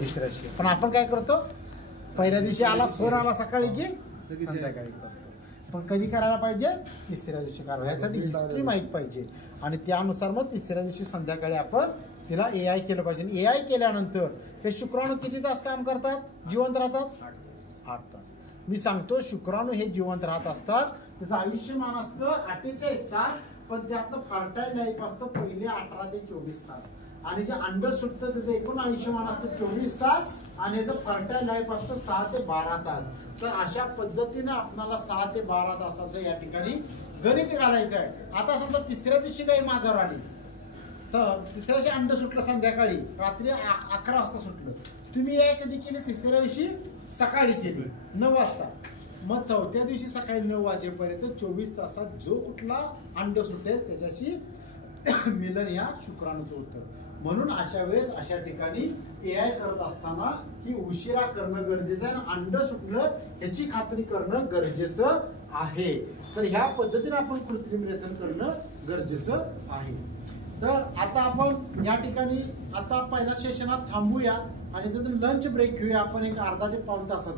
तिसऱ्या दिवशी. पण आपण काय करतो, पहिल्या दिवशी आला फोन आला सकाळी की संध्याकाळी करतो. पण कधी करायला पाहिजे, तिसऱ्या दिवशी करावं. ह्यासाठी हिस्ट्री माहीत पाहिजे आणि त्यानुसार मग तिसऱ्या दिवशी संध्याकाळी आपण तिला AI केलं पाहिजे. AI केल्यानंतर हे शुक्राणू किती तास काम करतात, जिवंत राहतात? 8 तास. मी सांगतो, शुक्राणू हे जिवंत राहत असतात. त्याचं आयुष्यमान असतं 48 तास, पण त्यातलं फर्टाईल लाईफ असतं पहिले 18 ते 24 तास. आणि जे अंड सुटतं त्याचं एकूण आयुष्यमान असतं 24 तास आणि याचं फर्टाईल लाईफ असतं 6 ते 12 तास. तर अशा पद्धतीने आपल्याला 6 ते 12 तासाचं या ठिकाणी गणित घालायचं आहे. आता समजा तिसऱ्या दिवशी काही माझ्यावर आली, तिसऱ्या दिवशी अंड सुटलं संध्याकाळी, रात्री 11 वाजता सुटलं. तुम्ही AI कधी केली, तिसऱ्या दिवशी सकाळी केली 9 वाजता. मग चौथ्या दिवशी सकाळी 9 वाजेपर्यंत 24 तासात जो कुठला अंड सुटेल त्याच्याशी मिलन या शुक्राणूचं उत्तर. म्हणून अशा वेळेस अशा ठिकाणी AI करत असताना ही उशिरा करणं गरजेचं आहे. अंड सुटलं याची खात्री करणं गरजेचं आहे. तर ह्या पद्धतीने आपण कृत्रिम करणं गरजेचं आहे. तर आता आपण या ठिकाणी आता पहिल्या सेशनात थांबूया आणि तिथून लंच ब्रेक घेऊया आपण एक अर्धा ते पाऊण तासाचा.